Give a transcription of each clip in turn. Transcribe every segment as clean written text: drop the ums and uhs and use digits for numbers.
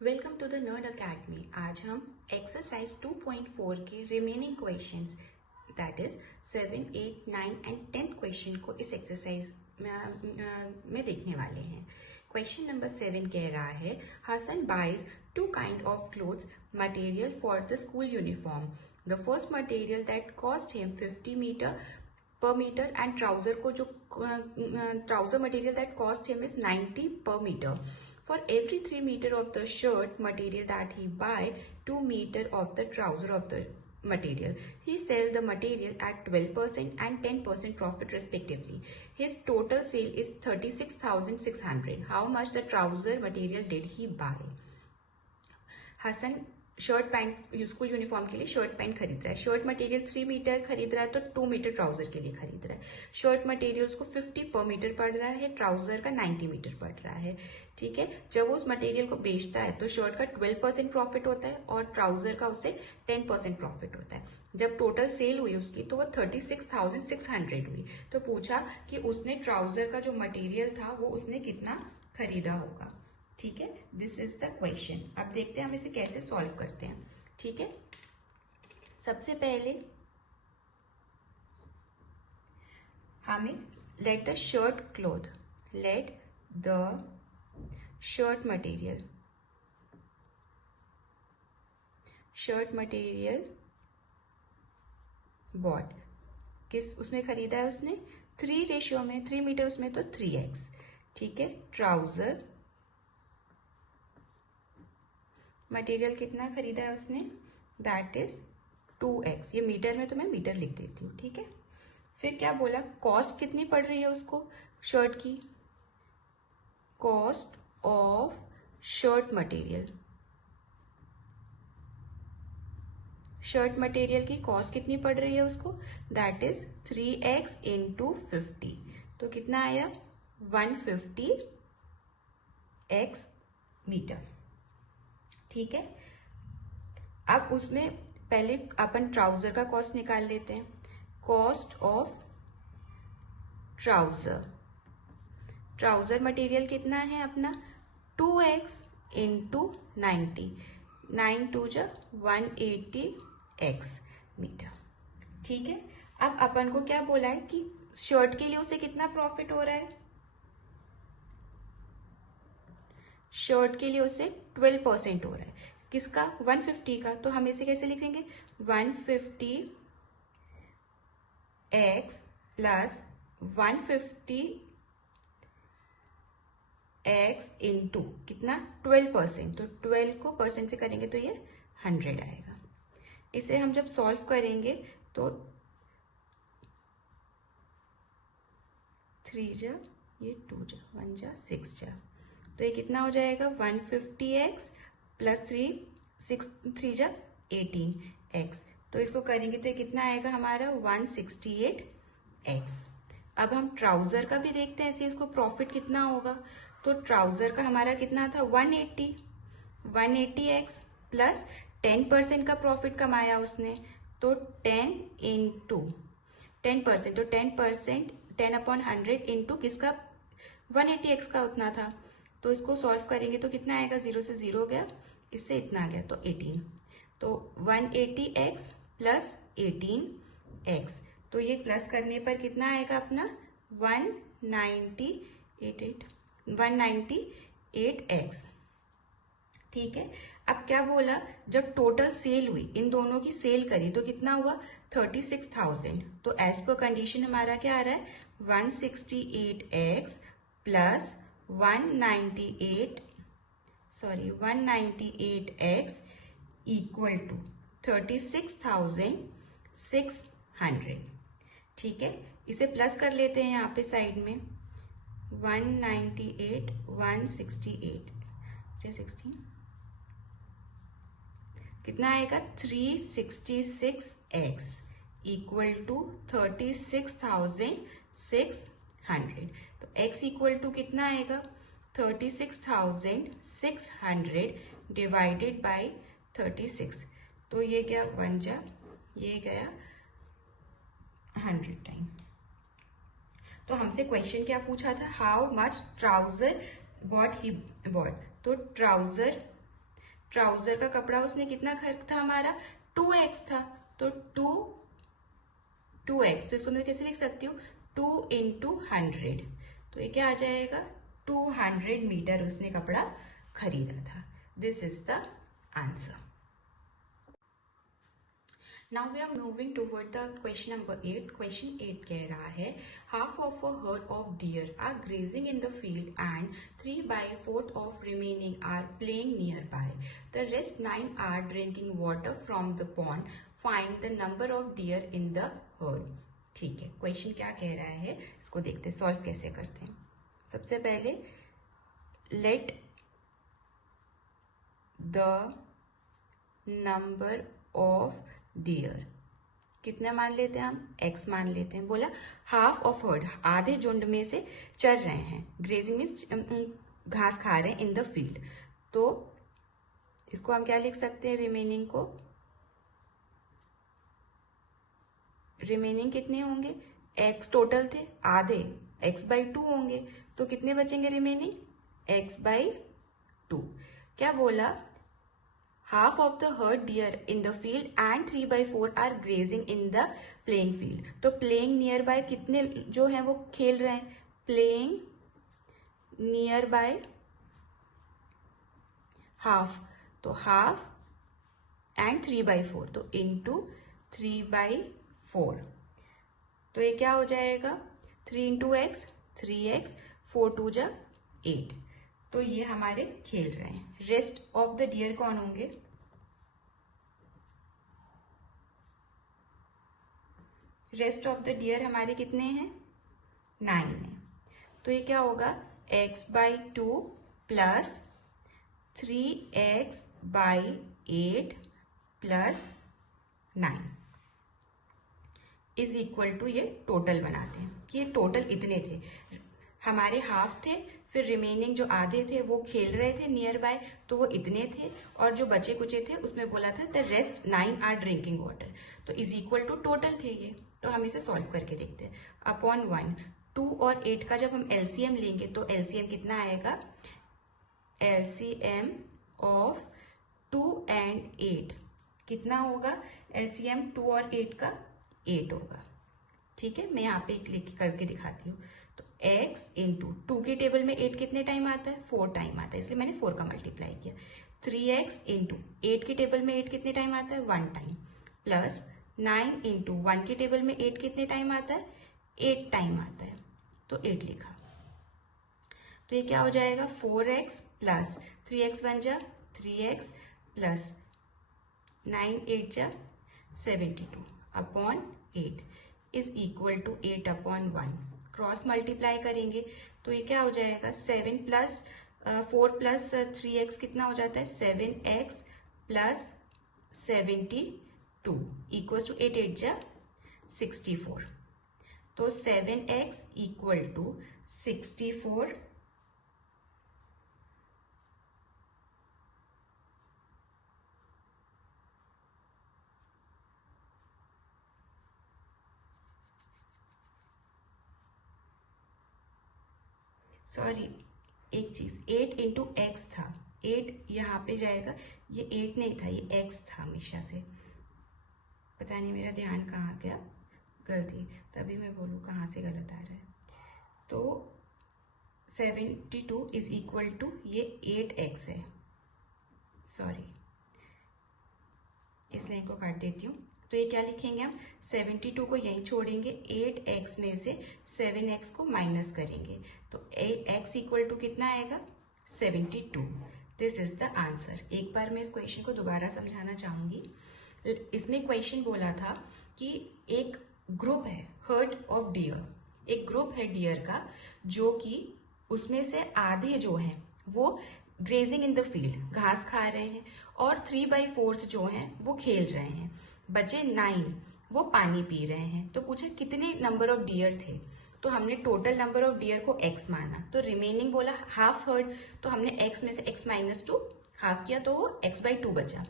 Welcome to the Nerd Academy. आज हम exercise 2.4 के remaining questions that is 7, 8, 9 and 10th question को इस एक्सरसाइज में देखने वाले हैं। क्वेश्चन नंबर 7 कह रहा है Hasan buys two kind of clothes material for the school uniform. The first material that cost him 50 metre per meter and trouser को जो trouser material that cost him is 90 per meter. For every 3 meter of the shirt material that he buy, 2 meter of the trouser of the material. He sell the material at 12% and 10% profit respectively. His total sale is 36,600. How much the trouser material did he buy? Hasan shirt pant school uniform के लिए shirt pant खरीद रहा है। Shirt material 3 metre खरीद रहा है तो 2 metre trouser के लिए खरीद रहा है। शर्ट मटेरियल उसको 50 पर मीटर पड़ रहा है, ट्राउजर का 90 मीटर पड़ रहा है। ठीक है, जब वो उस मटेरियल को बेचता है तो शर्ट का 12% प्रॉफिट होता है और ट्राउजर का उसे 10% प्रॉफिट होता है। जब टोटल सेल हुई उसकी तो वो 36,600 हुई। तो पूछा कि उसने ट्राउजर का जो मटेरियल था वो उसने कितना खरीदा होगा। ठीक है, दिस इज द क्वेश्चन। अब देखते हैं हम इसे कैसे सॉल्व करते हैं। ठीक है, सबसे पहले हमें let the shirt cloth, let the shirt material bought किस उसमें खरीदा है उसने 3 रेशियो में, 3 मीटर उसमें तो 3x। ठीक है, ट्राउजर मटेरियल कितना खरीदा है उसने दैट इज 2x। ये मीटर में तो मैं मीटर लिख देती हूँ। ठीक है, फिर क्या बोला, कॉस्ट कितनी पड़ रही है उसको शर्ट की, कॉस्ट ऑफ शर्ट मटेरियल की कॉस्ट कितनी पड़ रही है उसको दैट इज 3x इंटू 50। तो कितना आया 150x मीटर। ठीक है, अब उसमें पहले अपन ट्राउजर का कॉस्ट निकाल लेते हैं। कॉस्ट ऑफ ट्राउजर मटेरियल कितना है अपना 2x इंटू 90, 9 2 जा 180x मीटर। ठीक है, अब अपन को क्या बोला है कि शर्ट के लिए उसे कितना प्रॉफिट हो रहा है, शर्ट के लिए उसे 12% हो रहा है। किसका 150 का, तो हम इसे कैसे लिखेंगे 150x प्लस 150x इंटू कितना 12%। तो 12 को परसेंट से करेंगे तो ये 100 आएगा। इसे हम जब सॉल्व करेंगे तो 3 जा ये 2 जा 1 जा 6 जा, तो ये कितना हो जाएगा 150x प्लस 3 जा 18x। तो इसको करेंगे तो ये कितना आएगा हमारा 168x। अब हम ट्राउजर का भी देखते हैं ऐसे इसको प्रॉफिट कितना होगा। तो ट्राउजर का हमारा कितना था 180x प्लस 10% का प्रॉफिट कमाया उसने तो 10 इंटू 10%, तो 10% 10/100 इंटू किसका 180x का उतना था। तो इसको सॉल्व करेंगे तो कितना आएगा 0 से 0 गया, इससे इतना आ गया तो 18। तो 180x प्लस 18x, तो ये प्लस करने पर कितना आएगा अपना 198x। ठीक है, अब क्या बोला, जब टोटल सेल हुई इन दोनों की सेल करी तो कितना हुआ 36,000। तो एज पर कंडीशन हमारा क्या आ रहा है 168x plus 198x equal to 36,600। ठीक है, इसे प्लस कर लेते हैं यहाँ पे साइड में 198 168 16 कितना आएगा 366x इक्वल टू 36,600। तो x इक्वल टू कितना आएगा 36,600 डिवाइडेड बाय 36। तो ये क्या 1 जा ये गया 100 टाइम। तो हमसे क्वेश्चन क्या पूछा था, how much trouser bought he bought. तो ट्राउजर ट्राउजर का कपड़ा उसने कितना था हमारा 2x था, तो 2x, तो इसको मैं कैसे लिख सकती हूँ 2 × 100, तो ये क्या आ जाएगा 200 मीटर उसने कपड़ा खरीदा था। This is the answer. Now we are moving toward the question number 8. Question 8 कह रहा है half of a herd of deer are grazing in the field and 3/4 of remaining are playing nearby. The rest 9 are drinking water from the pond. Find the number of deer in the herd. ठीक है, question क्या कह रहा है इसको देखते हैं, solve कैसे करते हैं। सबसे पहले let the number of dear कितना मान लेते हैं हम, x मान लेते हैं। बोला हाफ ऑफ हर्ड, आधे झुंड में से चल रहे हैं, ग्रेजिंग मीन्स घास खा रहे हैं इन द फील्ड, तो इसको हम क्या लिख सकते हैं, रिमेनिंग को, रिमेनिंग कितने होंगे, x टोटल थे आधे, x/2 होंगे, तो कितने बचेंगे रिमेनिंग, x/2। क्या बोला, half of the herd deer in the field and 3/4 are grazing in the playing field। तो playing nearby कितने जो है वो खेल रहे हैं, playing nearby half, तो half and 3/4, तो into 3/4, तो ये क्या हो जाएगा 3 × x 3x, 4 2 जा 8, तो ये हमारे खेल रहे हैं। रेस्ट ऑफ द डियर कौन होंगे, रेस्ट ऑफ द डियर हमारे कितने हैं 9 है, तो ये क्या होगा x/2 plus 3x/8 plus 9 is equal to, ये टोटल बनाते हैं कि ये टोटल इतने थे, हमारे हाफ थे, फिर रिमेनिंग जो आधे थे वो खेल रहे थे नियर बाय, तो वो इतने थे, और जो बचे कुचे थे उसमें बोला था the rest 9 are drinking water, तो इज इक्वल टू टोटल थे ये। तो हम इसे सॉल्व करके देखते हैं। अपॉन 1, 2 और 8 का जब हम एलसीएम लेंगे तो एलसीएम कितना आएगा, एलसीएम ऑफ 2 and 8 कितना होगा, एलसीएम 2 और 8 का 8 होगा। ठीक है, मैं यहाँ पे लिख करके दिखाती हूँ। तो x इंटू 2 की टेबल में 8 कितने टाइम आता है, 4 टाइम आता है, इसलिए मैंने 4 का मल्टीप्लाई किया। 3x इंटू 8 की टेबल में 8 कितने टाइम आता है, 1 टाइम, प्लस 9 इंटू 1 की टेबल में 8 कितने टाइम आता है, 8 टाइम आता है, तो 8 लिखा। तो ये क्या हो जाएगा 4x प्लस 3x बन जा 3x प्लस 9 8 जा 72 upon 8 is equal to 8 upon 1। Cross multiply करेंगे तो ये क्या हो जाएगा 7 प्लस 4 प्लस 3x कितना हो जाता है 7x प्लस 72 इक्वल टू 8 8 जा 64। तो 7x इक्वल टू 64 सॉरी एक चीज 8 इंटू एक्स था, 8 यहाँ पे जाएगा, ये 8 नहीं था, ये x था हमेशा से, पता नहीं मेरा ध्यान कहाँ गया, गलती, तभी मैं बोलूँ कहाँ से गलत आ रहा है। तो 72 इज इक्वल टू ये 8x है, सॉरी इसलिए इनको काट देती हूँ। तो ये क्या लिखेंगे हम 72 को यहीं छोड़ेंगे, 8x में से 7x को माइनस करेंगे, तो 8x इक्वल टू कितना आएगा 72। This is the answer. एक बार मैं इस क्वेश्चन को दोबारा समझाना चाहूंगी। इसमें क्वेश्चन बोला था कि एक ग्रुप है हर्ड ऑफ डियर, एक ग्रुप है डियर का जो कि उसमें से आधे जो हैं वो ग्रेजिंग इन द फील्ड घास खा रहे हैं और 3/4 जो हैं वो खेल रहे हैं, बचे 9 वो पानी पी रहे हैं। तो पूछा कितने नंबर ऑफ डियर थे, तो हमने टोटल नंबर ऑफ डियर को x माना, तो रिमेनिंग बोला हाफ हर्ड, तो हमने x में से x माइनस 2 हाफ किया तो वो x/2 बचा।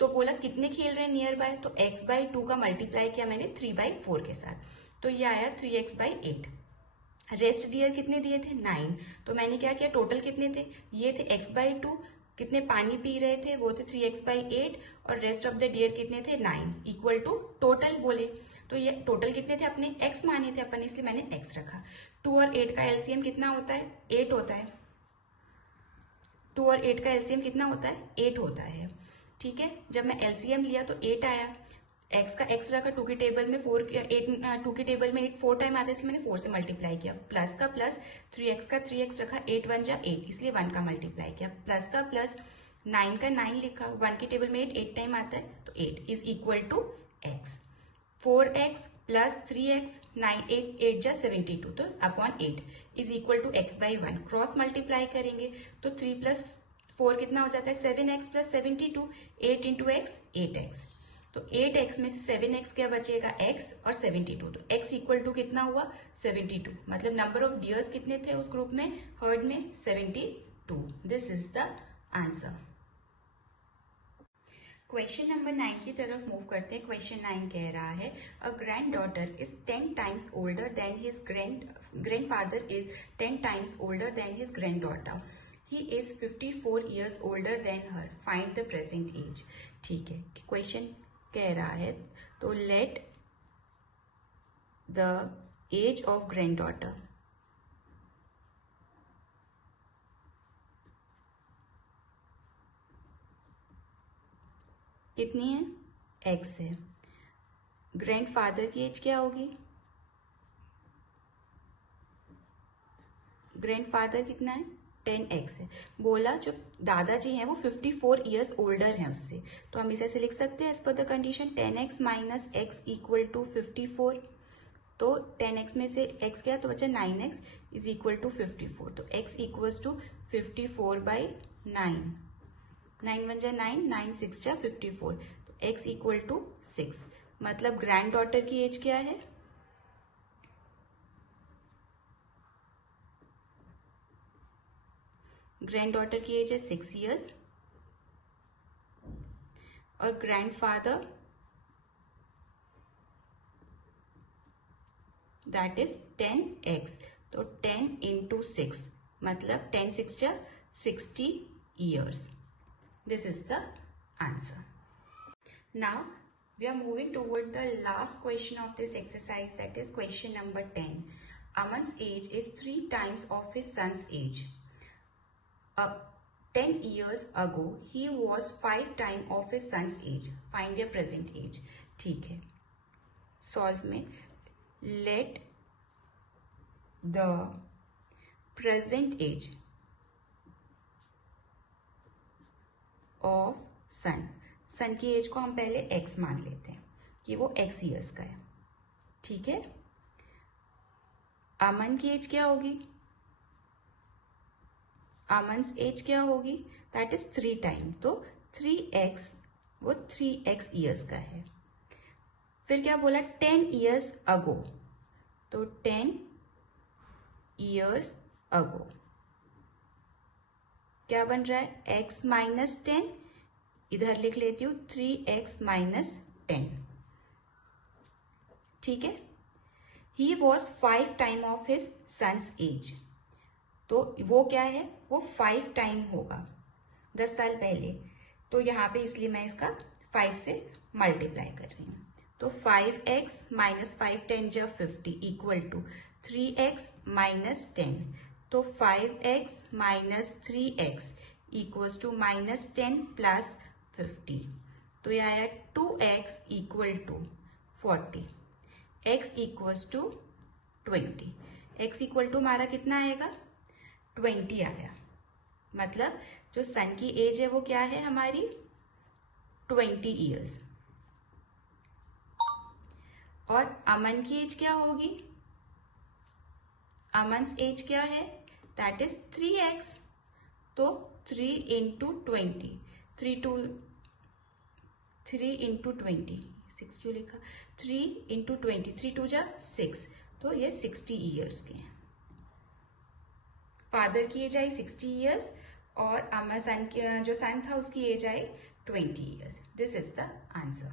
तो बोला कितने खेल रहे हैं नियर बाय, तो x/2 का मल्टीप्लाई किया मैंने 3/4 के साथ, तो ये आया 3x/8। रेस्ट डियर कितने दिए थे 9, तो मैंने क्या किया टोटल कितने थे, ये थे x/2 कितने पानी पी रहे थे, वो थे 3x/8 और रेस्ट ऑफ द डियर कितने थे 9 इक्वल टू टोटल बोले, तो ये टोटल कितने थे अपने x माने थे अपन, इसलिए मैंने x रखा। 2 और 8 का एलसीएम कितना होता है 8 होता है। 2 और 8 का एलसीएम कितना होता है 8 होता है। ठीक है, जब मैं एलसीएम लिया तो 8 आया, x का x रखा, 2 की टेबल में 2 की टेबल में 8 4 टाइम आता है, इसलिए मैंने 4 से मल्टीप्लाई किया। प्लस का प्लस 3x का 3x रखा, 8 1 जा 8, इसलिए 1 का मल्टीप्लाई किया। प्लस का प्लस 9 का 9 लिखा, 1 की टेबल में 8 टाइम आता है, तो 8 is equal to x। 4x plus 3x 9 8 जा 72, तो upon 8 is equal to x/1। Cross multiply करेंगे तो 3 प्लस 4 कितना हो जाता है 7x plus 72, 8 into x 8x, तो 8x में से 7x क्या बचेगा x और 72, तो x इक्वल टू कितना हुआ 72, मतलब नंबर ऑफ डियर्स कितने थे उस ग्रुप में हर्ड में 72। This is the answer. Question number 9 की तरफ मूव करते हैं। क्वेश्चन 9 कह रहा है a granddaughter is 10 times older than his grandfather is 10 times older than his granddaughter, he is 54 years older than her, find the present age. ठीक है, question कह रहा है तो let the age of granddaughter कितनी है x है, grandfather की एज क्या होगी, ग्रैंडफादर कितना है 10x है। बोला जो दादाजी हैं वो 54 years ओल्डर हैं उससे, तो हम इसे ऐसे लिख सकते हैं एज पर the condition 10x minus x equal to 54, तो 10x में से x गया तो बचा 9x इज इक्वल टू 54, तो x इक्वल्स टू 54/9, 9 1 जा 9, 9 6 जा 54, तो x इक्वल टू 6, मतलब ग्रैंड डॉटर की एज क्या है ग्रैंड डॉटर की एज है 6 years और ग्रैंडफादर दैट इज 10x, तो 10 इंटू 6 मतलब 10 6 जा 60 years। This is the answer. Now we are moving toward the last question of this exercise, that is question number 10. Aman's age is 3 times of his son's age. 10 years ago he was 5 times of his son's age. Find their present age. ठीक है, solve में let the present age of son की age को हम पहले x मान लेते हैं कि वो x years का है। ठीक है, अमन की एज क्या होगी, अमन्स एज क्या होगी दैट इज 3 टाइम, तो 3x वो 3x years का है। फिर क्या बोला 10 years अगो, तो 10 years अगो क्या बन रहा है x माइनस 10, इधर लिख लेती हूँ 3x माइनस 10। ठीक है, he was 5 time of his son's age, तो वो क्या है वो 5 टाइम होगा 10 साल पहले, तो यहाँ पे इसलिए मैं इसका 5 से मल्टीप्लाई कर रही हूँ, तो 5x माइनस 5 10 जा 50 इक्वल टू 3x माइनस 10, तो 5x minus 3x equals to minus 10 plus 50, तो ये आया 2x equal to 40, x equals to 20, x equal to हमारा कितना आएगा 20 आया, मतलब जो सन की एज है वो क्या है हमारी 20 years, और अमन की एज क्या होगी, अमन्स एज क्या है दैट इज 3x, तो 3 इंटू 20, 3 इंटू 20 6 क्यों लिखा, 3 इंटू 20 3 2 जा 6, तो ये 60 years के हैं। फादर की एज आई 60 years और अमन सन जो सन था उसकी एज आई 20 years। This is the answer.